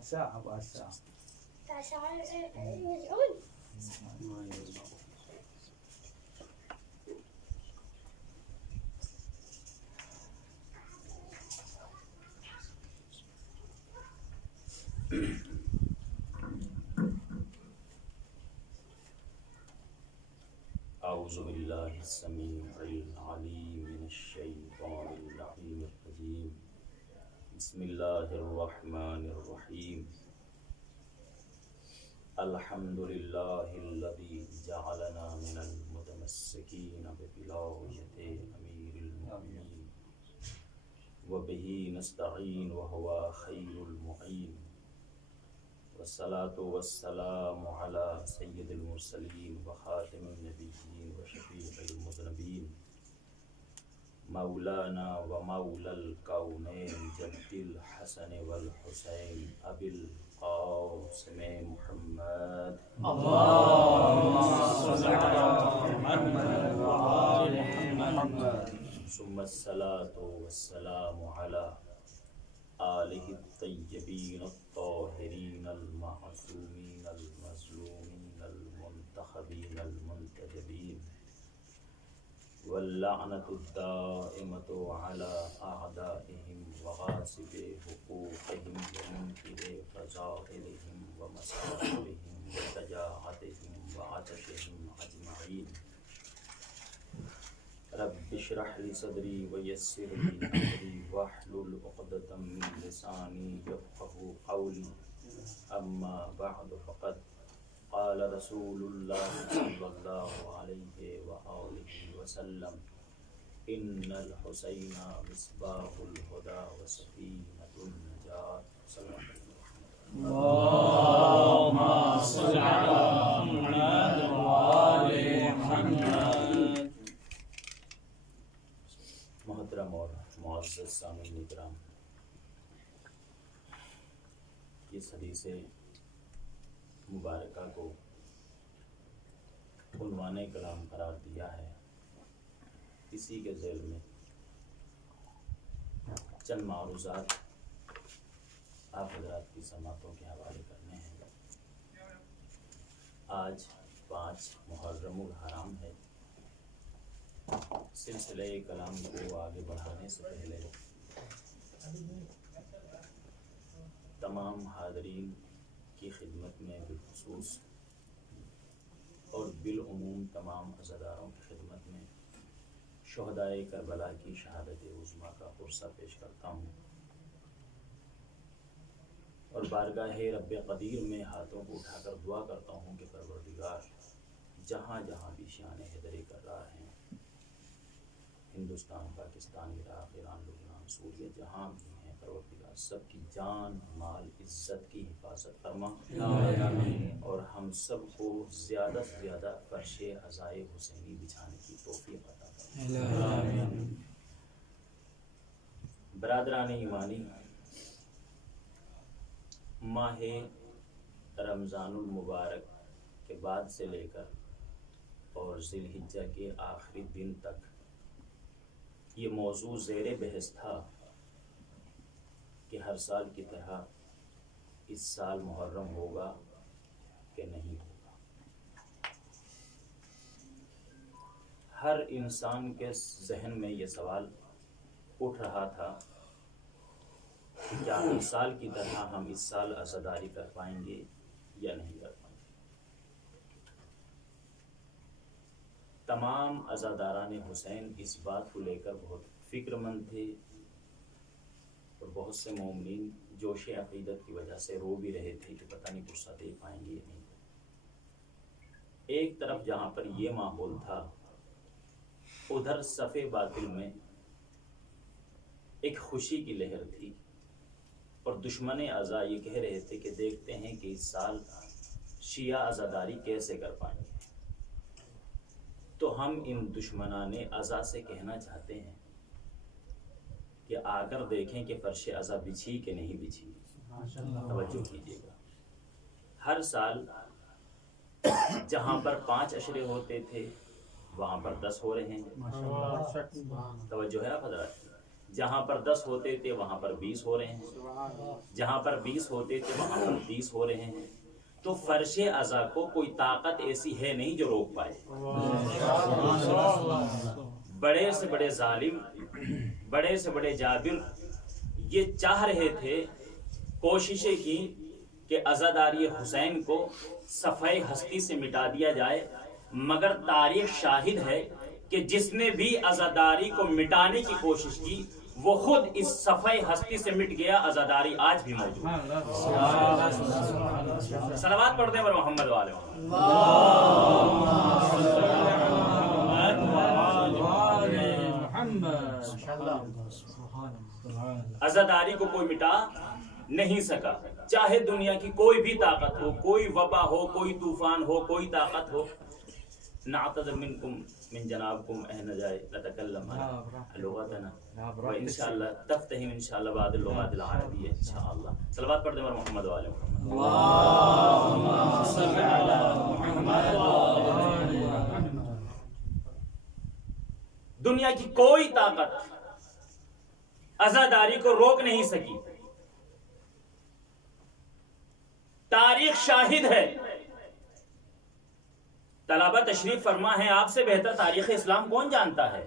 بادشاہ بادشاہ اعوذ باللہ السمیع العلیم من الشیطان اللعین الرجیم بسم اللہ الرحمن الرحیم الحمد للہ الذی جعلنا من المتمسکین بولایت امیر المؤمنین وبہ نستعین وہو خیر المعین والصلاة والسلام علی سید المرسلین وخاتم النبیین وشفیع المذنبین مولانا ومولا الکونین جد الحسن والحسین ابی القاسم محمد اللهم صل على محمد وآل محمد ثم الصلاة والسلام علی آلہ الطیبین الطاہرین المعصومین المظلومین المنتخبین المنتجبین واللعنة الدائمة على أعدائهم وغاصب حقوقهم ومنكر فضائلهم ومسائلهم وشجاعتهم وعطشهم أجمعين رب اشرح لي صدري ويسر لي امري واحلل عقدة من لساني يفقهوا قولي اما بعد فقد قال رسول الله صلى الله عليه وآله وسلم ان الحسين مصباح الهدى وسفينة النجاة صلى الله عليه وسلم. اللهم صل على محمد وآل محمد. محترم اور معزز سامعین کرام، اس حدیث مبارکہ کو عنوان کلام قرار دیا ہے. اسی کے ذیل میں چند معروضات آپ حضرات کی سماعتوں کے حوالے کرنے ہیں. آج 5 محرم الحرام ہے. سلسلہ کلام کو آگے بڑھانے سے پہلے تمام حاضرین کی خدمت میں بالخصوص اور بالعموم تمام عزاداروں کی خدمت میں شہدائے کربلا کی شہادت عظمیٰ کا قرصہ پیش کرتا ہوں اور بارگاہ رب قدیر میں ہاتھوں کو اٹھا کر دعا کرتا ہوں کہ پروردگار جہاں جہاں بھی شان حیدری کر رہا ہے، ہندوستان، پاکستان، عراق، ایران، لبنان، سوریہ، جہاں بھی ہیں، پروردگار سب کی جان، مال، عزت کی حفاظت فرما اور ہم سب کو زیادہ سے زیادہ فرش عزائے حسینی بچھانے کی توفیق عطا فرما. برادران ایمانی، ماہ رمضان المبارک کے بعد سے لے کر اور ذی الحجہ کے آخری دن تک یہ موضوع زیر بحث تھا کہ ہر سال کی طرح اس سال محرم ہوگا کہ نہیں ہوگا. ہر انسان کے ذہن میں یہ سوال اٹھ رہا تھا کہ کیا ہر سال کی طرح ہم اس سال عزاداری کر پائیں گے یا نہیں کر پائیں گے. تمام عزاداران حسین اس بات کو لے کر بہت فکر مند تھے اور بہت سے مومنین جوش عقیدت کی وجہ سے رو بھی رہے تھے کہ پتہ نہیں قرصہ دے پائیں گے یا نہیں. ایک طرف جہاں پر یہ ماحول تھا، ادھر صف باطل میں ایک خوشی کی لہر تھی اور دشمن عزا یہ کہہ رہے تھے کہ دیکھتے ہیں کہ اس سال شیعہ عزاداری کیسے کر پائیں گے. تو ہم ان دشمنان عزا سے کہنا چاہتے ہیں کہ آ کر دیکھیں کہ فرش عزا بچھی کہ نہیں بچھی. توجہ کیجیے گا، ہر سال جہاں پر 5 عشرے ہوتے تھے وہاں پر 10 ہو رہے ہیں. توجہ ہے آپ حضرات، جہاں پر 10 ہوتے تھے وہاں پر 20 ہو رہے ہیں، جہاں پر 20 ہوتے تھے وہاں پر 30 ہو رہے ہیں. تو فرش ازا کو کوئی طاقت ایسی ہے نہیں جو روک پائے. بڑے سے بڑے ظالم، بڑے سے بڑے جابر یہ چاہ رہے تھے، کوششیں کی کہ عزاداری حسین کو صفحہ ہستی سے مٹا دیا جائے، مگر تاریخ شاہد ہے کہ جس نے بھی عزاداری کو مٹانے کی کوشش کی وہ خود اس صفحہ ہستی سے مٹ گیا. عزاداری آج بھی موجود ہے. صلوات پڑھتے ہیں محمد والے عزاداری کو کوئی مٹا نہیں سکا، چاہے دنیا کی کوئی بھی طاقت ہو، کوئی وبا ہو، کوئی طوفان ہو، کوئی طاقت ہو. نعتذر منکم من جنابکم اہن جائے نتکلم لغتنا وانشاءاللہ تفتہم انشاءاللہ بعد اللغات العربیہ انشاءاللہ. صلوات پڑھتے ہیں محمد والے محمد. اللہم صل علی محمد وآل محمد. دنیا کی کوئی طاقت عزاداری کو روک نہیں سکی. تاریخ شاہد ہے. طلبہ تشریف فرما ہے، آپ سے بہتر تاریخ اسلام کون جانتا ہے؟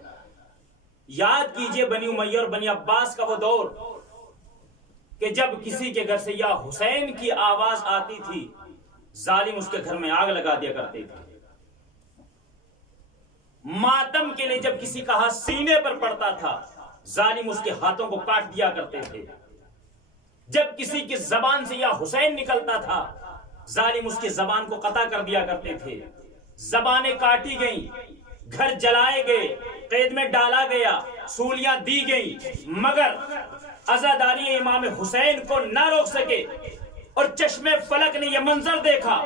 یاد کیجئے بنی امیہ اور بنی عباس کا وہ دور کہ جب کسی کے گھر سے یا حسین کی آواز آتی تھی ظالم اس کے گھر میں آگ لگا دیا کرتے تھے. ماتم کے لیے جب کسی کا ہاتھ سینے پر پڑتا تھا ظالم اس کے ہاتھوں کو کاٹ دیا کرتے تھے. جب کسی کی زبان سے یا حسین نکلتا تھا ظالم اس کی زبان کو قطع کر دیا کرتے تھے. زبانیں کاٹی گئیں، گھر جلائے گئے، قید میں ڈالا گیا، سولیاں دی گئیں، مگر عزاداری امام حسین کو نہ روک سکے. اور چشم فلک نے یہ منظر دیکھا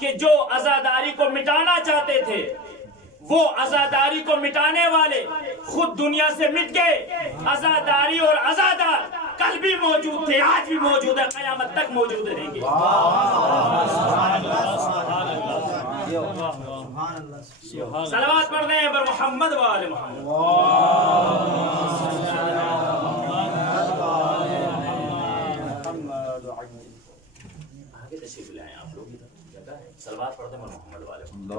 کہ جو عزاداری کو مٹانا چاہتے تھے وہ عزاداری کو مٹانے والے خود دنیا سے مٹ گئے. عزاداری اور عزادار کل بھی موجود تھے، آج بھی موجود ہے، قیامت تک موجود رہیں گے. صلوات پڑھتے ہیں پر محمد وآل محمد. آگے تشریف لائیں آپ لوگ، جگہ ہے. صلوات پڑھتے ہیں پر محمد وآل محمد.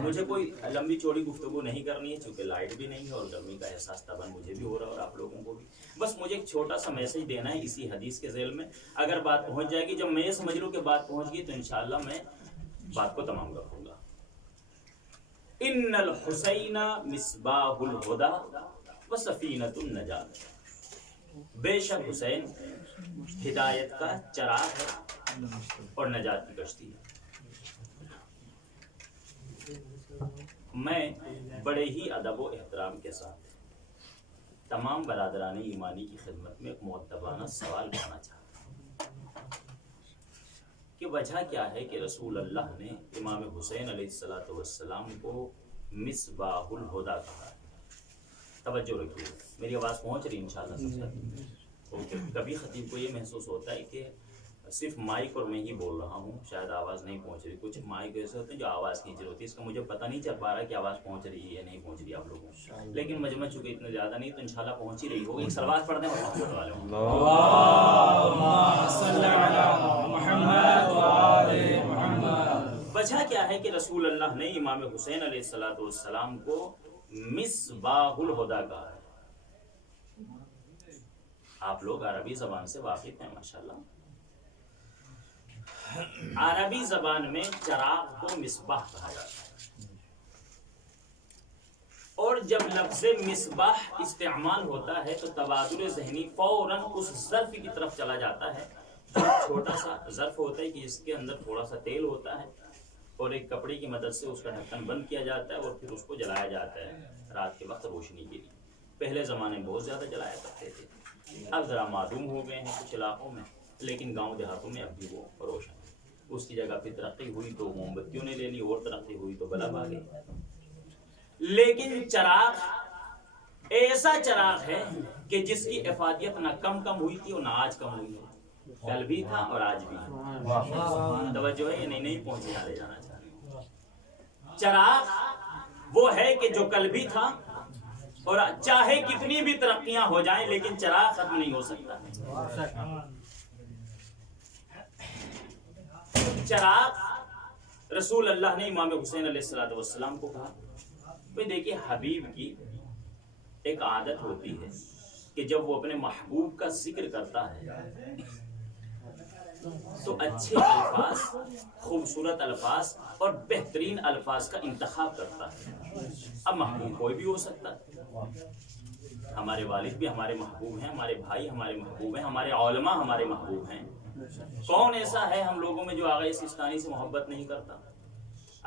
مجھے کوئی لمبی چوڑی گفتگو نہیں کرنی ہے چونکہ لائٹ بھی نہیں ہے اور گرمی کا احساس طبعاً مجھے بھی ہو رہا ہے اور آپ لوگوں کو بھی. بس مجھے ایک چھوٹا سا میسج دینا ہے اسی حدیث کے ذیل میں. اگر بات پہنچ جائے گی، جب میں یہ سمجھ لوں کہ بات پہنچ گئی تو انشاءاللہ میں بات کو تمام رکھوں گا. ان الحسین مصباح الہدی و سفینۃ النجات. بے شک حسین ہدایت کا چراغ ہے اور نجات کی کشتی ہے. میں بڑے ہی ادب و احترام کے ساتھ تمام برادران ایمانی کی خدمت میں ایک مؤدبانہ سوال کرنا چاہتا ہوں کہ وجہ کیا ہے کہ رسول اللہ نے امام حسین علیہ السلام کو مصباح الہدی کہا ہے. توجہ رکھیے، میری آواز پہنچ رہی ہے انشاءاللہ. کبھی خطیب کو یہ محسوس ہوتا ہے کہ صرف مائک اور میں ہی بول رہا ہوں، شاید آواز نہیں پہنچ رہی. کچھ مائک ایسے ہوتے ہیں جو آواز کھینچ رہی ہوتی ہے، اس کا مجھے پتہ نہیں چل پا رہا کہ آواز پہنچ رہی ہے یا نہیں پہنچ رہی آپ لوگوں کو. لیکن مجمع چونکہ اتنے زیادہ نہیں تو انشاءاللہ پہنچ ہی رہی ہوگی. ایک صلوات پڑھ دیں محمد والے اللہم صل علی محمد وآل محمد. وجہ کیا ہے کہ رسول اللہ نے امام حسین علیہ السلام کو مصباح الہدی کہا ہے. آپ لوگ عربی زبان سے واقف ہیں ماشاءاللہ. عربی زبان میں چراغ کو مصباح کہا جاتا ہے اور جب لفظ مصباح استعمال ہوتا ہے تو تبادل ذہنی فوراً اس ظرف کی طرف چلا جاتا ہے. چھوٹا سا ظرف ہوتا ہے کہ جس کے اندر تھوڑا سا تیل ہوتا ہے اور ایک کپڑے کی مدد سے اس کا ڈھکن بند کیا جاتا ہے اور پھر اس کو جلایا جاتا ہے رات کے وقت روشنی کے لیے. پہلے زمانے میں بہت زیادہ جلایا کرتے تھے، اب ذرا معدوم ہو گئے ہیں کچھ علاقوں میں، لیکن گاؤں دیہاتوں میں اب بھی وہ روشن ہے. اس کی جگہ پھر ترقی ہوئی تو موم بتیوں نے لے لی اور ترقی ہوئی تو بلب آ گئی. لیکن چراغ ایسا چراغ ہے کہ جس کی افادیت نہ کم ہوئی تھی اور نہ آج کم ہوئی ہے. کل بھی تھا اور آج بھی ہے. توجہ ہے نہیں پہنچے لے جانا چاہتے. چراغ وہ ہے کہ جو کل بھی تھا اور چاہے کتنی بھی ترقیاں ہو جائیں لیکن چراغ ختم نہیں ہو سکتا. چراغ رسول اللہ نے امام حسین علیہ السلام کو کہا. بھئی دیکھیے حبیب کی ایک عادت ہوتی ہے کہ جب وہ اپنے محبوب کا ذکر کرتا ہے تو اچھے الفاظ، خوبصورت الفاظ اور بہترین الفاظ کا انتخاب کرتا ہے. اب محبوب کوئی بھی ہو سکتا ہے. ہمارے والد بھی ہمارے محبوب ہیں، ہمارے بھائی ہمارے محبوب ہیں، ہمارے علماء ہمارے محبوب ہیں. کون ایسا ہے ہم لوگوں میں جو آغا سیستانی سے محبت نہیں کرتا؟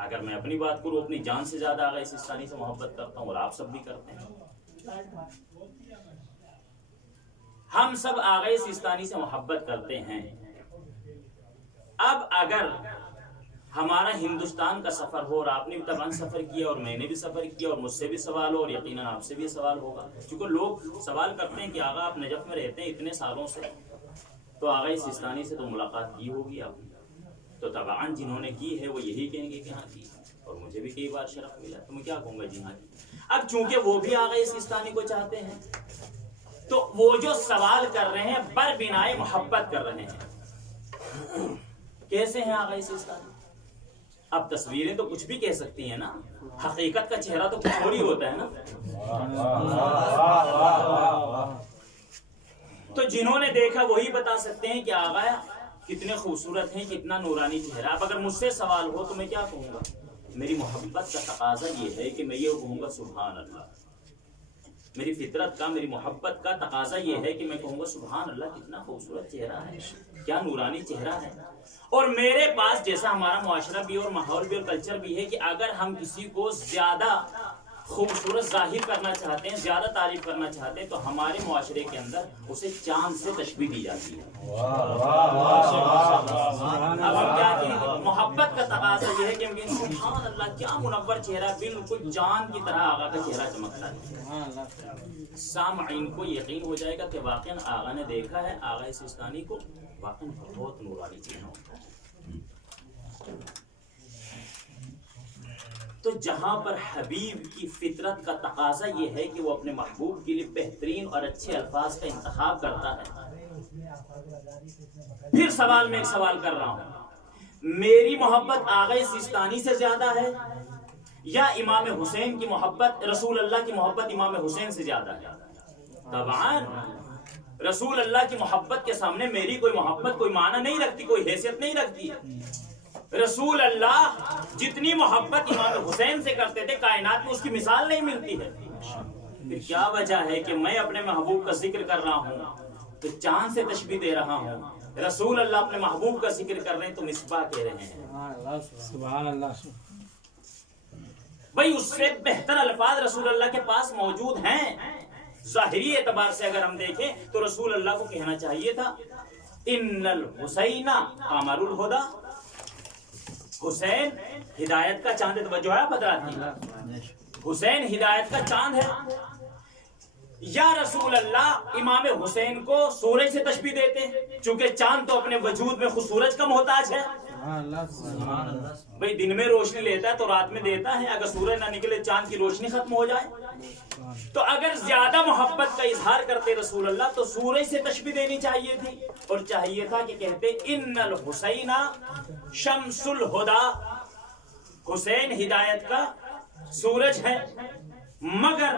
اگر میں اپنی بات کروں، اپنی جان سے زیادہ آغا سیستانی سے محبت کرتا ہوں اور آپ سب بھی کرتے ہیں. ہم سب آغا سیستانی سے محبت کرتے ہیں. اب اگر ہمارا ہندوستان کا سفر ہو اور آپ نے بھی طبعاً سفر کیا اور میں نے بھی سفر کیا اور مجھ سے بھی سوال ہو اور یقیناً آپ سے بھی سوال ہوگا، چونکہ لوگ سوال کرتے ہیں کہ آغا آپ نجف میں رہتے ہیں اتنے سالوں سے، تو آغا سیستانی سے تو ملاقات کی ہوگی آپ نے. تو طبعاً جنہوں نے کی ہے وہ یہی کہیں گے کہ ہاں کی، اور مجھے بھی کئی بار شرف ملا تو میں کیا کہوں گا جی ہاں کی. اب چونکہ وہ بھی آغا سیستانی کو چاہتے ہیں تو وہ جو سوال کر رہے ہیں بر بنائے محبت کر رہے ہیں. کیسے ہیں آغا سیستانی؟ اب تصویریں تو کچھ بھی کہہ سکتی ہیں نا، حقیقت کا چہرہ تو کچھ اور ہی ہوتا ہے نا. تو جنہوں نے دیکھا وہی بتا سکتے ہیں کہ آغا کتنے خوبصورت ہیں، کتنا نورانی چہرہ. اب اگر مجھ سے سوال ہو تو میں کیا کہوں گا؟ میری محبت کا تقاضا یہ ہے کہ میں یہ کہوں گا سبحان اللہ. میری فطرت کا، میری محبت کا تقاضا یہ ہے کہ میں کہوں گا سبحان اللہ کتنا خوبصورت چہرہ ہے، کیا نورانی چہرہ ہے. اور میرے پاس جیسا ہمارا معاشرہ بھی اور ماحول بھی اور کلچر بھی ہے کہ اگر ہم کسی کو زیادہ خوبصورت ظاہر کرنا چاہتے ہیں، زیادہ تعریف کرنا چاہتے ہیں، تو ہمارے معاشرے کے اندر اسے چاند سے تشبیہ دی جاتی ہے. اب ہم کیا کہیں؟ محبت کا تقاضا یہ ہے کہ ہم کہیں سبحان اللہ کیا منور چہرہ، بالکل چاند کی طرح آقا کا چہرہ چمکتا ہے. سامعین کو یقین ہو جائے گا کہ واقعاً آقا نے دیکھا ہے آقا سیستانی کو، واقعاً بہت نورانی چہرہ ہوتا ہے. تو جہاں پر حبیب کی فطرت کا تقاضا یہ ہے کہ وہ اپنے محبوب کے لیے بہترین اور اچھے الفاظ کا انتخاب کرتا ہے. پھر سوال میں ایک سوال کر رہا ہوں، میری محبت آغا سیستانی سے زیادہ ہے یا امام حسین کی محبت، رسول اللہ کی محبت امام حسین سے زیادہ ہے؟ طبعاً رسول اللہ کی محبت کے سامنے میری کوئی محبت کوئی معنی نہیں رکھتی، کوئی حیثیت نہیں رکھتی. رسول اللہ جتنی محبت امام حسین سے کرتے تھے کائنات میں اس کی مثال نہیں ملتی ہے. پھر کیا وجہ ہے کہ میں اپنے محبوب کا ذکر کر رہا ہوں تو چاند سے تشبیہ دے رہا ہوں، رسول اللہ اپنے محبوب کا ذکر کر رہے ہیں تو مصباح کہہ رہے ہیں. سبحان اللہ. بھئی اس سے بہتر الفاظ رسول اللہ کے پاس موجود ہیں. ظاہری اعتبار سے اگر ہم دیکھیں تو رسول اللہ کو کہنا چاہیے تھا ان الحسین قمر الہدی، حسین ہدایت کا چاند ہے. توجہ ہے حضرات کی، حسین ہدایت کا چاند ہے. یا رسول اللہ امام حسین کو سورج سے تشبیہ دیتے ہیں چونکہ چاند تو اپنے وجود میں خود سورج کا محتاج ہے. بھئی دن میں روشنی لیتا ہے تو رات میں دیتا ہے، اگر سورج نہ نکلے چاند کی روشنی ختم ہو جائے. تو اگر زیادہ محبت کا اظہار کرتے رسول اللہ تو سورج سے تشبیہ دینی چاہیے تھی اور چاہیے تھا کہ کہتے ان الحسین شمس الہدی، حسین ہدایت کا سورج ہے. مگر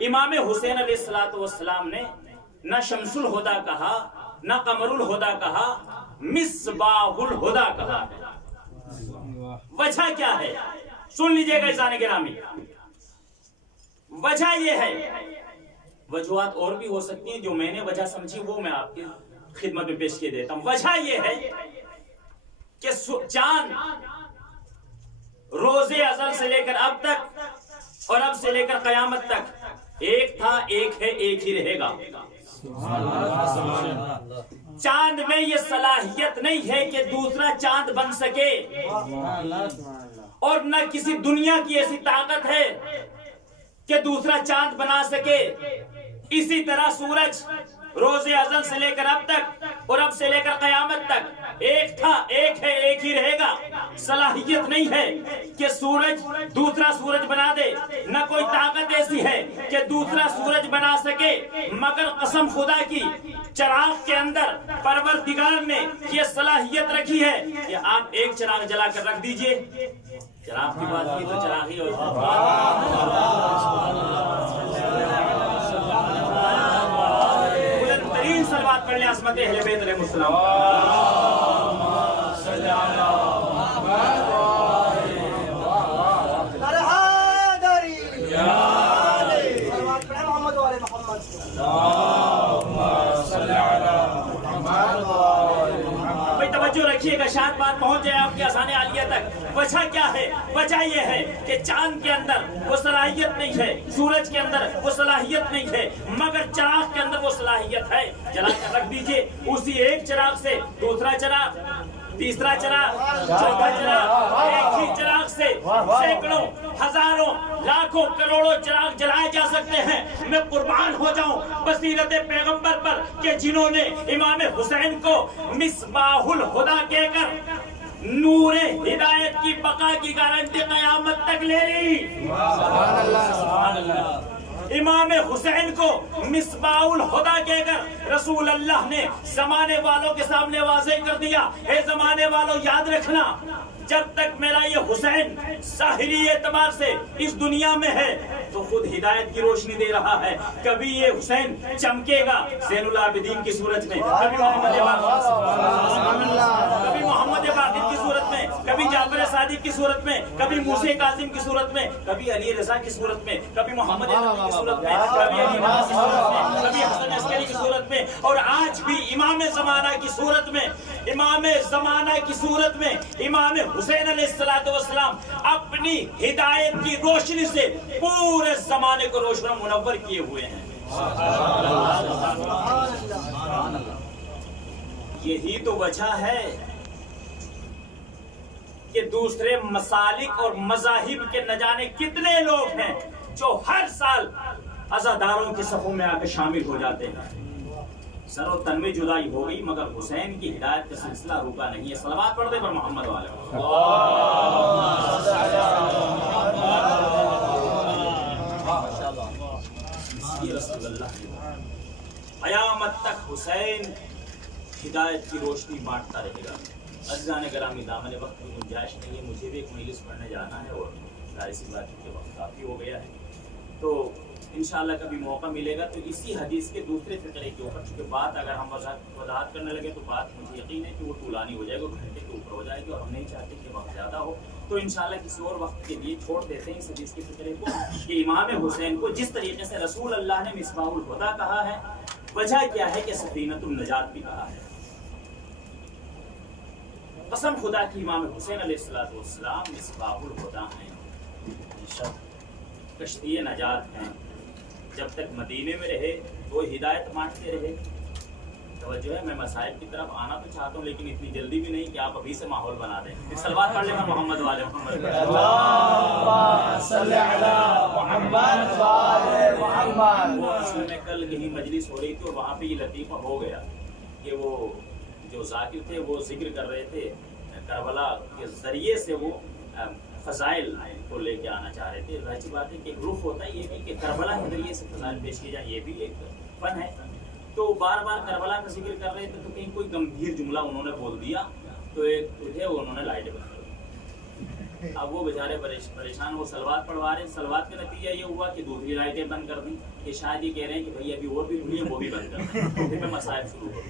امام حسین علیہ السلام نے نہ شمس الہدی کہا، نہ قمر الہدی کہا، مصباح الہدی کہا ہے. وجہ کیا ہے؟ سن لیجئے گا عزیزان گرامی. وجہ یہ ہے، وجوہات اور بھی ہو سکتی ہیں، جو میں نے وجہ سمجھی وہ میں آپ کی خدمت میں پیش کیے دیتا ہوں. وجہ یہ ہے کہ چاند روز ازل سے لے کر اب تک اور اب سے لے کر قیامت تک ایک تھا، ایک ہے، ایک ہی رہے گا. چاند میں یہ صلاحیت نہیں ہے کہ دوسرا چاند بن سکے، اور نہ کسی دنیا کی ایسی طاقت ہے کہ دوسرا چاند بنا سکے. اسی طرح سورج روز ازل سے لے کر اب تک اور اب سے لے کر قیامت تک ایک تھا، ایک ہے، ایک ہی رہے گا. صلاحیت نہیں ہے کہ سورج دوسرا سورج بنا دے، نہ کوئی طاقت ایسی ہے کہ دوسرا سورج بنا سکے، مگر قسم خدا کی چراغ کے اندر پروردگار نے یہ صلاحیت رکھی ہے کہ آپ ایک چراغ جلا کر رکھ دیجئے. چراغ کی بات کی تو چراغ ہی بلند ترین صلوات پڑھ لیں عظمت اہل بیت علیہ السلام. توجہ رکھیے گا، شاید بات پہنچ جائے آپ کی آسان عالیہ تک. وجہ کیا ہے؟ وجہ یہ ہے کہ چاند کے اندر وہ صلاحیت نہیں ہے، سورج کے اندر وہ صلاحیت نہیں ہے، مگر چراغ کے اندر وہ صلاحیت ہے. جلا کر رکھ دیجئے. اسی ایک چراغ سے دوسرا چراغ، تیسرا چراغ، چوتھا چراغ، ایک ہی چراغ سے سینکڑوں، ہزاروں، لاکھوں، کروڑوں چراغ جلائے جا سکتے ہیں. میں قربان ہو جاؤں بصیرت پیغمبر پر کہ جنہوں نے امام حسین کو مصباح الہدی کہہ کر نور ہدایت کی بقا کی گارنٹی قیامت تک لے لی. سبحان اللہ. امام حسین کو مصباح الہدی کہہ کر رسول اللہ نے زمانے والوں کے سامنے واضح کر دیا، اے زمانے والوں یاد رکھنا، جب تک میرا یہ حسین ظاہری اعتبار سے اس دنیا میں ہے تو خود ہدایت کی روشنی دے رہا ہے. کبھی یہ حسین چمکے گا زین العابدین کی صورت میں، کبھی محمد باقر کی صورت میں، کبھی جعفر صادق کی صورت میں، کبھی موسی کاظم کی صورت میں، کبھی علی رضا کی صورت میں، کبھی محمد نبی کی صورت میں، کبھی علی رضا کی صورت میں، کبھی حسن عسکری کی صورت میں، اور آج بھی امام زمانہ کی صورت میں، امام زمانہ کی صورت میں امام حسین علیہ السلام اپنی ہدایت کی روشنی سے پورے زمانے کو روشن منور کیے ہوئے ہیں. یہی تو وجہ ہے کہ دوسرے مسالک اور مذاہب کے نہ جانے کتنے لوگ ہیں جو ہر سال عزاداروں کے صفوں میں آ کے شامل ہو جاتے ہیں. سر و تن میں جدائی ہو گئی مگر حسین کی ہدایت کا سلسلہ رکا نہیں ہے. صلوات پڑھ دے پر محمد والے رسول اللہ. قیامت تک حسین ہدایت کی روشنی بانٹتا رہے گا. عزیزان گرامی، دامن وقت کی گنجائش نہیں ہے، مجھے بھی ایک مجلس پڑھنے جانا ہے اور ظاہر سی بات ہے کہ وقت کافی ہو گیا ہے. تو انشاءاللہ کبھی موقع ملے گا تو اسی حدیث کے دوسرے فقرے کے اوپر، چونکہ بات اگر ہم وضاحت کرنے لگے تو بات مجھے یقین ہے کہ وہ طولانی ہو جائے گا، گھنٹے کے اوپر ہو جائے گی، اور ہم نہیں چاہتے کہ وقت زیادہ ہو. تو انشاءاللہ کسی اور وقت کے لیے چھوڑ دیتے ہیں اس حدیث کے فقرے کو کہ امام حسین کو جس طریقے سے رسول اللہ نے مصباح الہدی کہا ہے، وجہ کیا ہے کہ سفینۃ النجات بھی کہا ہے. قسم خدا کی امام حسین علیہ السلام مصباح الہدی ہیں، کشتی نجات ہیں. جب تک مدینے میں رہے وہ ہدایت بانٹتے رہے. توجہ ہے، میں مسائل کی طرف آنا تو چاہتا ہوں لیکن اتنی جلدی بھی نہیں کہ آپ ابھی سے ماحول بنا دیں. صلوات پڑھ لینا محمد والے محمد. اللہم صلی علی محمد وآل محمد. وہ اصل میں کل یہی مجلس ہو رہی تھی اور وہاں پہ یہ لطیفہ ہو گیا کہ وہ جو ذاکر تھے وہ ذکر کر رہے تھے کربلا کے ذریعے سے وہ فضائل کو لے کے آنا چاہ رہے تھے. ظاہر سی بات ہے کہ رخ ہوتا ہے یہ بھی کہ کربلا کے ذریعے سے فضائل پیش کیے جائیں، یہ بھی ایک فن ہے. تو بار بار کربلا کا ذکر کر رہے تھے تو کہیں کوئی گمبھیر جملہ انہوں نے بول دیا تو ایک اٹھے انہوں نے لائٹ بند کر دی. اب وہ بیچارے پریشان، وہ سلوات پڑھوا رہے ہیں. سلوات کا نتیجہ یہ ہوا کہ دوسری لائٹیں بند کر دیں، کہ شاید یہ کہہ رہے ہیں کہ بھائی ابھی اور بھی ہوئی ہیں وہ بھی بند کر دیں، پھر میں مصائب شروع کروں.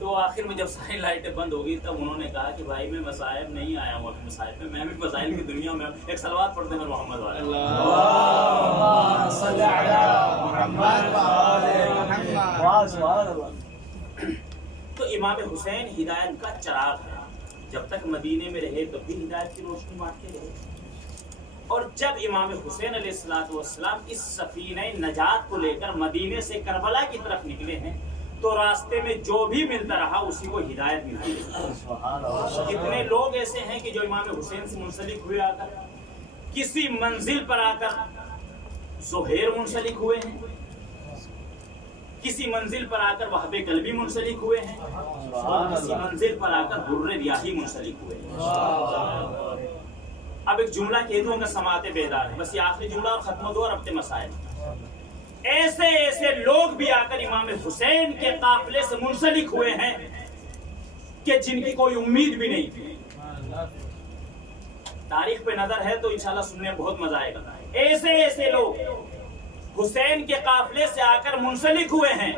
تو آخر میں جب ساری لائٹیں بند ہو گئی تب انہوں نے کہا کہ بھائی میں مصائب نہیں آیا ہوں ابھی مصائب میں بھی مسائل کی دنیا میں. ایک سلوات پڑھتے ہیں محمد والے. اللہم صلی علی محمد وآل محمد. تو امام حسین ہدایت کا چراغ ہے. جب تک مدینے میں رہے تب بھی ہدایت کی روشنی بانٹتے رہے، اور جب امام حسین علیہ السلام اس سفینہ نجات کو لے کر مدینے سے کربلا کی طرف نکلے ہیں تو راستے میں جو بھی ملتا رہا اسی کو ہدایت ملتی رہی. کتنے لوگ ایسے ہیں کہ جو امام حسین سے منسلک ہوئے، آ کر کسی منزل پر آ کر زہیر منسلک ہوئے ہیں، کسی منزل پر آ کر وہب قلبی منسلک ہوئے ہیں، کسی منزل پر آ کر در ریاحی منسلک ہوئے ہیں. اب ایک جملہ کہہ دوں گا سماعت بیدار ہے، بس یہ آخری جملہ اور ختم ہو دو اور اپنے مسائل۔ ایسے ایسے لوگ بھی آ کر امام حسین کے قافلے سے منسلک ہوئے ہیں کہ جن کی کوئی امید بھی نہیں تھی۔ تاریخ پہ نظر ہے تو انشاءاللہ سننے میں بہت مزہ آئے گا۔ ایسے ایسے لوگ حسین کے قافلے سے آ کر منسلک ہوئے ہیں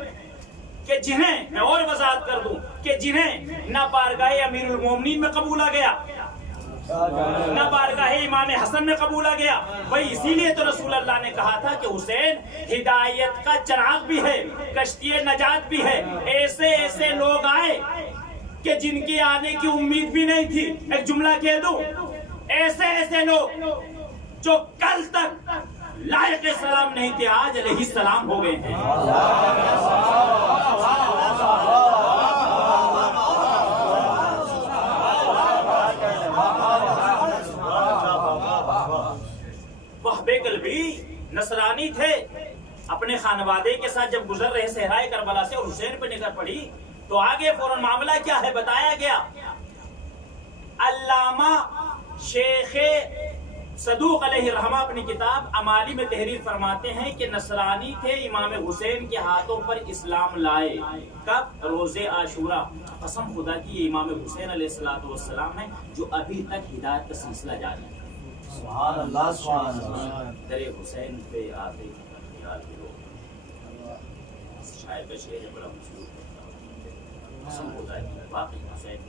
کہ جنہیں میں اور وضاحت کر دوں کہ جنہیں نہ بارگاہ امیر المومنین میں قبولا گیا، نہ بارگاہ امام حسن میں قبولا گیا۔ وہی اسی لیے تو رسول اللہ نے کہا تھا کہ حسین ہدایت کا چراغ بھی ہے، کشتی نجات بھی ہے۔ ایسے ایسے لوگ آئے کہ جن کے آنے کی امید بھی نہیں تھی۔ ایک جملہ کہہ دوں، ایسے ایسے لوگ جو کل تک لائق سلام نہیں تھے آج علیہ السلام ہو گئے ہیں۔ وہب قلبی نصرانی تھے، اپنے خانوادے کے ساتھ جب گزر رہے صحرائے کربلا سے اور حسین پہ نگاہ پڑی تو آگے فوراً معاملہ کیا ہے بتایا گیا۔ علامہ شیخ صدوق علیہ الرحمہ اپنی کتاب امالی میں تحریر فرماتے ہیں کہ نصرانی تھے، امام حسین کے ہاتھوں پر اسلام لائے۔ کب؟ روز عاشورہ۔ قسم خدا کی یہ امام حسین علیہ السلام ہے جو ابھی تک ہدایت کا سلسلہ جاری ہے۔ سبحان اللہ سبحان اللہ۔ در حسین پہ آتے خیال کے لوگ، شاعر کا شعر ہے بڑا مشہور، قسم خدا کی باقی حسین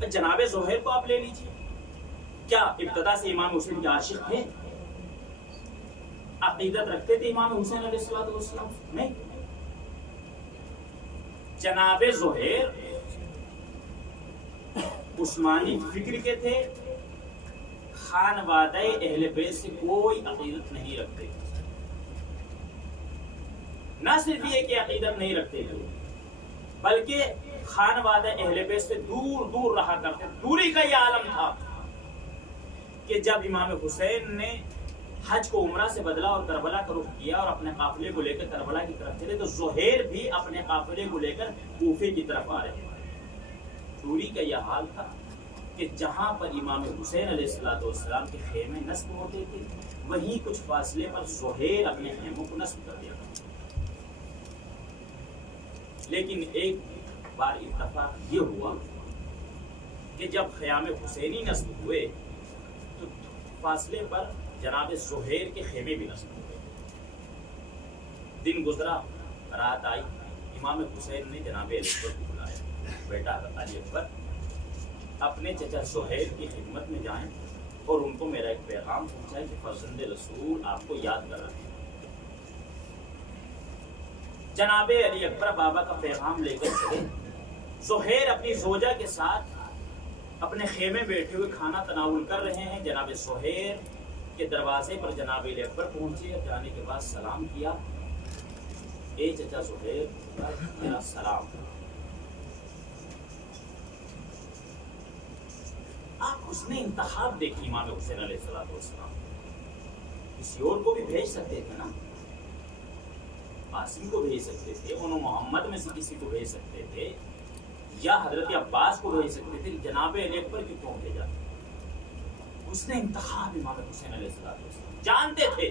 کا۔ جناب زہیر کو آپ لے لیجیے، کیا ابتدا سے امام حسین کے عاشق تھے؟ عقیدت رکھتے تھے امام حسین علیہ السلام؟ نہیں۔ جناب زہیر عثمانی فکر کے تھے، خانوادہ اہل بیت سے کوئی عقیدت نہیں رکھتے تھے۔ نہ صرف یہ کہ عقیدت نہیں رکھتے تھے بلکہ خانوادہ اہل بیت سے دور دور رہا کرتے۔ دوری کا یہ عالم تھا کہ جب امام حسین نے حج کو عمرہ سے بدلا اور کربلا کا رخ کیا اور اپنے قافلے کو لے کر کربلا کی طرف چلے تو زہیر بھی اپنے قافلے کو لے کر کوفے کی طرف آ رہے تھے۔ دوری کا یہ حال تھا کہ جہاں پر امام حسین علیہ السلام کے خیمے نصب ہوتے تھے وہیں کچھ فاصلے پر زہیر اپنے خیموں کو نصب کر دیا تھا۔ لیکن ایک بار اتفاق یہ ہوا کہ جب خیام حسینی نصب ہوئے تو فاصلے پر جناب زہیر کے خیمے بھی نصب ہوئے۔ دن گزرا، رات آئی، امام حسین نے جناب علی اکبر کو بلایا، بیٹا علی اکبر اپنے چچا زہیر کی خدمت میں جائیں اور ان کو میرا ایک پیغام پہنچائے کہ فرزند رسول آپ کو یاد کر رہے ہیں۔ جناب علی اکبر بابا کا پیغام لے کر چلے۔ زہیر اپنی زوجہ کے ساتھ اپنے خیمے بیٹھے ہوئے کھانا تناول کر رہے ہیں۔ جناب زہیر کے دروازے پر جناب علی اکبر پہنچے، جانے کے بعد سلام کیا، اے چچا زہیر میرا سلام۔ آپ اس نے انتخاب دیکھی امام حسین علیہ السلام، کسی اور کو بھی بھیج سکتے تھے نا، قاسم کو بھیج سکتے تھے، انہوں محمد میں سے کسی کو بھیج سکتے تھے، یا حضرت عباس کو بھیج سکتے تھے، جناب علی اکبر کی کیوں بھیجا؟ اس نے انتخاب امام حسین علیہ السلام، جانتے تھے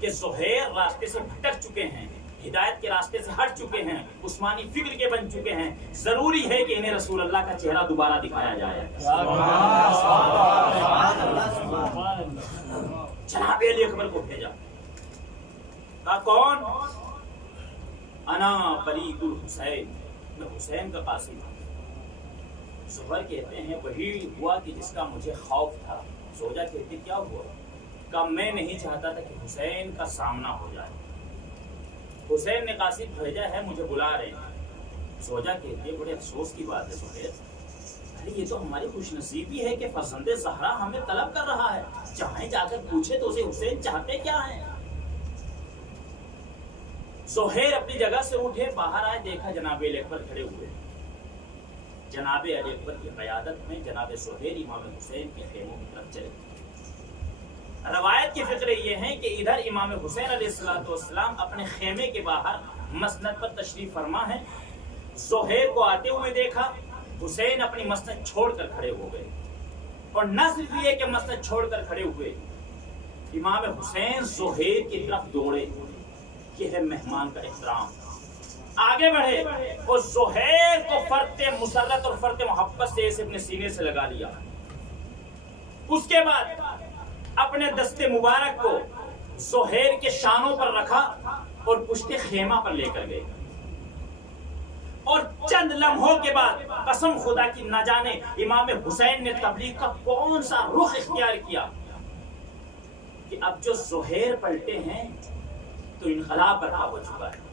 کہ زہیر راستے سے بھٹک چکے ہیں، ہدایت کے راستے سے ہٹ چکے ہیں، عثمانی فکر کے بن چکے ہیں، ضروری ہے کہ انہیں رسول اللہ کا چہرہ دوبارہ دکھایا جائے۔ جناب علی اکبر کو بھیجا، کہا کون؟ انا برید الحسین، میں حسین کا قاسم ہوں۔ زہر کہتے ہیں وہی ہوا کہ جس کا مجھے خوف تھا۔ زوجہ کہتی کیا ہوا؟ کہا میں نہیں چاہتا تھا کہ حسین کا سامنا ہو جائے، حسین نے قاصد بھیجا ہے، مجھے بلا رہے ہیں۔ زوجہ کہتی ہے بڑے افسوس کی بات ہے زہیر، ارے یہ تو ہماری خوش نصیبی ہے کہ فرزند زہرا ہمیں طلب کر رہا ہے، جہاں جا کر پوچھے تو اسے حسین چاہتے کیا ہیں۔ زہیر اپنی جگہ سے اٹھے، باہر آئے، دیکھا جناب علی اکبر کھڑے ہوئے۔ جناب علی اکبر کی قیادت میں جناب زہیر امام حسین کے خیموں کی طرف چلے۔ روایت کی فکر یہ ہے کہ ادھر امام حسین علیہ السلام اپنے خیمے کے باہر مسند پر تشریف فرما ہے۔ زہیر کو آتے ہوئے دیکھا، حسین اپنی مسند چھوڑ کر کھڑے ہو گئے اور نہ صرف یہ کہ مسجد چھوڑ کر کھڑے ہوئے، امام حسین زہیر کی طرف دوڑے، یہ ہے مہمان کا احترام، آگے بڑھے اور زہیر کو فرط مسرت اور فرط محبت سے اسے اپنے سینے سے لگا لیا۔ اس کے بعد اپنے دست مبارک کو زہیر کے شانوں پر رکھا اور پشت خیمہ پر لے کر گئے، اور چند لمحوں کے بعد قسم خدا کی نہ جانے امام حسین نے تبلیغ کا کون سا رخ اختیار کیا کہ اب جو زہیر پلٹے ہیں تو انقلاب برپا ہو چکا ہے۔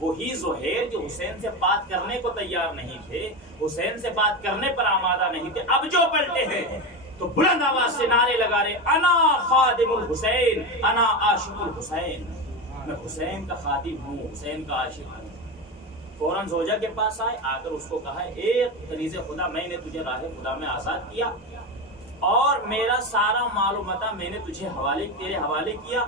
وہی زہیر جو حسین سے بات کرنے کو تیار نہیں تھے، حسین سے بات کرنے پر آمادہ نہیں تھے، اب جو پلٹے ہیں تو بلند آواز سے نعرے لگا رہے، انا خادم الحسین، انا عاشق الحسین، میں حسین کا خادم ہوں، حسین کا عاشق ہوں۔ فوراً زوجہ کے پاس آئے، آ کر اس کو کہا، اے کنیز خدا، میں نے تجھے راہ خدا میں آزاد کیا اور میرا سارا مال و متاع میں نے تیرے حوالے کیا۔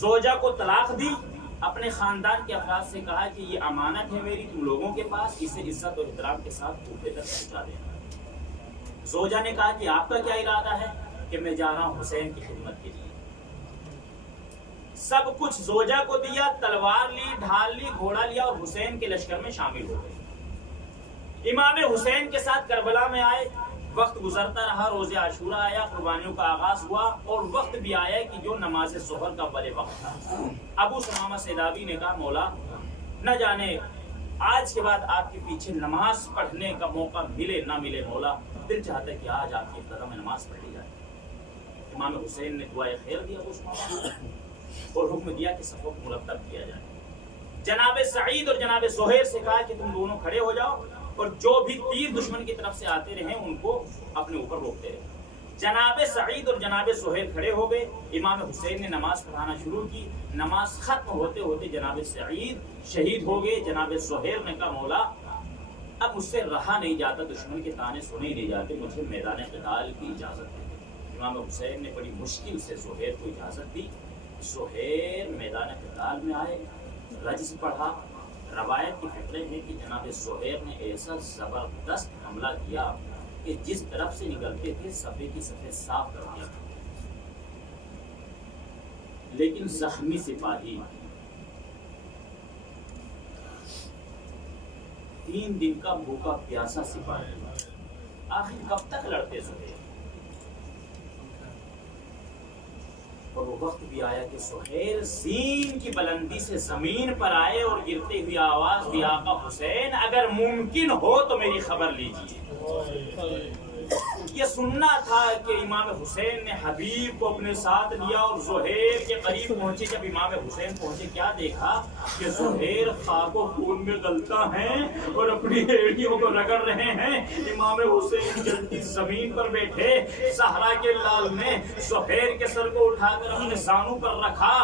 زوجہ کو طلاق دی، اپنے خاندان کے افراد سے کہا کہ یہ امانت ہے میری تم لوگوں کے پاس، اسے عزت اور احترام کے ساتھ کوفے تک پہنچا دینا۔ زوجہ نے کہا کہ آپ کا کیا ارادہ ہے؟ کہ میں جا رہا ہوں حسین کی خدمت کے لیے۔ سب کچھ زوجہ کو دیا، تلوار لی، ڈھال لی، گھوڑا لیا اور حسین کے لشکر میں شامل ہو گئے۔ امام حسین کے ساتھ کربلا میں آئے، وقت گزرتا رہا، روز عاشورہ آیا، قربانیوں کا آغاز ہوا اور وقت بھی آیا کہ جو نماز ظہر کا بڑے وقت تھا۔ ابو ثمامہ سیدابی نے کہا، مولا نہ جانے آج کے بعد آپ کے پیچھے نماز پڑھنے کا موقع ملے نہ ملے، مولا دل چاہتا ہے کہ آج آپ کی ابتدا میں نماز پڑھی جائے۔ امام حسین نے دعائے خیر دیا ابو ثمامہ اور حکم دیا کہ صفوں کو مرتب کیا جائے۔ جناب سعید اور جناب زہیر سے کہا کہ تم دونوں کھڑے ہو جاؤ اور جو بھی تیر دشمن کی طرف سے آتے رہیں ان کو اپنے اوپر روکتے رہے۔ جناب سعید اور جناب زہیر کھڑے ہو گئے، امام حسین نے نماز پڑھانا شروع کی۔ نماز ختم ہوتے ہوتے جناب سعید شہید ہو گئے۔ جناب زہیر نے کہا، مولا اب مجھ سے رہا نہیں جاتا، دشمن کے طعنے سنے نہیں جاتے، مجھے میدان قتال کی اجازت دے۔ امام حسین نے بڑی مشکل سے زہیر کو اجازت دی۔ زہیر میدان قتال میں آئے، رجز پڑھا۔ روایت کی فکرے ہے کہ جناب زہیر نے ایسا زبردست حملہ کیا کہ جس طرف سے نکلتے تھے صفے کی صفیں صاف کر دیا، لیکن زخمی سپاہی 3 دن کا بھوکا پیاسا سپاہی آخر کب تک لڑتے زہیر؟ اور وہ وقت بھی آیا کہ زہیر زین کی بلندی سے زمین پر آئے اور گرتے ہوئی آواز دی، آقا حسین اگر ممکن ہو تو میری خبر لیجیے۔ یہ سننا تھا کہ امام حسین نے حبیب کو اپنے ساتھ لیا اور زہیر کے قریب پہنچے۔ جب امام حسین پہنچے کیا دیکھا کہ زہیر خاک و خون میں غلطہ ہیں اور اپنی ایڑیوں کو رگڑ رہے ہیں۔ امام حسین جلدی زمین پر بیٹھے، صحرا کے لال نے زہیر کے سر کو اٹھا کر اپنے زانوں پر رکھا۔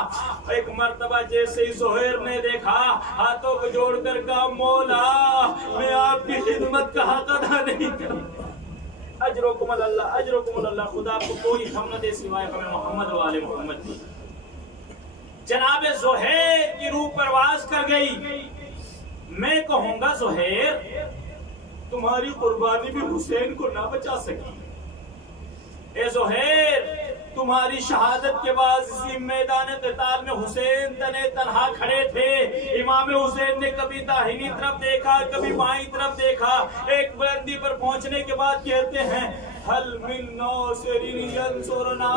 ایک مرتبہ جیسے ہی زہیر نے دیکھا، ہاتھوں کو جوڑ کر کہا، مولا میں آپ کی خدمت کا حق ادا نہیں کروں۔ اجرکم اللہ، اجرکم اللہ، خدا کو کوئی ہم نہ دے سوائے ہمیں محمد و آل محمد کی۔ جناب زہیر کی روح پرواز کر گئی۔ میں کہوں گا زہیر تمہاری قربانی بھی حسین کو نہ بچا سکی۔ اے زہیر تمہاری شہادت کے بعد اسی میدان قتال میں حسین تنے تنہا کھڑے تھے۔ امام حسین نے کبھی داہنی طرف دیکھا، کبھی بائیں طرف دیکھا۔ ایک بلندی پر پہنچنے کے بعد کہتے ہیں، حل من ناصر ینصرنا،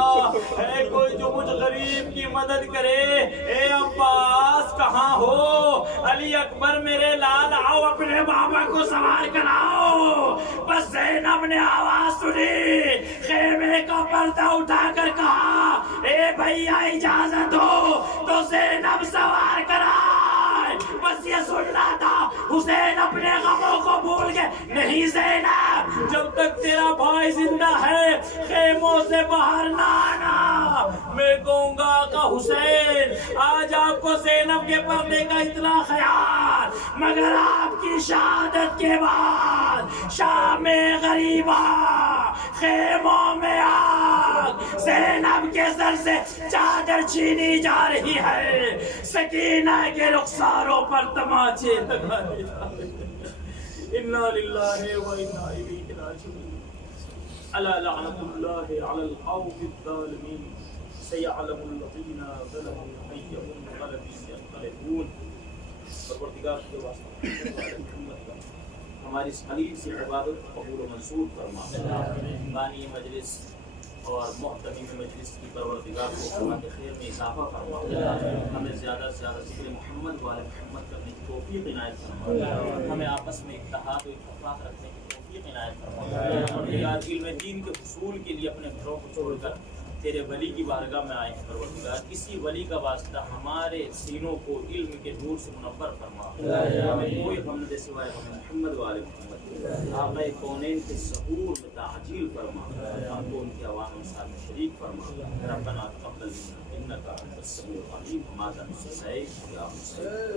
ہے کوئی جو مجھ غریب کی مدد کرے؟ اے عباس کہاں ہو؟ علی اکبر میرے لال آؤ اپنے بابا کو سوار کراؤ۔ بس زینب نے آواز سنی، خیمے کا پردہ اٹھا کر کہا، اے بھیا اجازت ہو تو زینب سوار کرائے۔ بس یہ سننا تھا، حسین اپنے غموں کو بھول گئے۔ نہیں زینب، جب تک تیرا بھائی زندہ ہے خیموں سے باہر نہ آنا۔ میں کہوں گا کہ حسین آج آپ کو زینب کے پردے کا اتنا خیال، مگر آپ کی شہادت کے بعد شام غریبہ خیموں میں آگ، زینب کے سر سے چادر چھینی جا رہی ہے، سکینہ کے رخساروں پر تماچے لگائے جا رہے ہیں۔ انا للہ و انا الیہ راجعون۔ الا لعنۃ اللہ علی القوم الظالمین سیعلم الذین ظلموا ای منقلب ینقلبون۔ پروردگار کے واسطے محمد کا ہماری اس خلیل سے عبادت قبول و منظور فرما۔ بانی مجلس اور محتمیم مجلس کی پروردگار کو قوت خیر میں اضافہ فرما۔ ہمیں زیادہ سے زیادہ ذکر محمد والے محمد کرنے کی توفیق عنایت فرما۔ ہمیں آپس میں اتحاد و اتفاق رکھنے کی توفیق عنایت فرما۔ پروردگار علم دین کے حصول کے لیے اپنے گھروں کو چھوڑ کر تیرے ولی کی بارگاہ میں آئے ہیں پروردگار، اسی ولی کا واسطہ ہمارے سینوں کو علم کے نور سے منور فرما۔ ہمیں کوئی غم نہ دے سوائے ہمیں محمد والے محمد۔ آقا کونین کے ظہور میں تعجیل فرما، ہم کو ان کے عوام انصار میں شریک فرما۔ ربنا تقبل منا انک انت السمیع العلیم وما تنسى یا حسین۔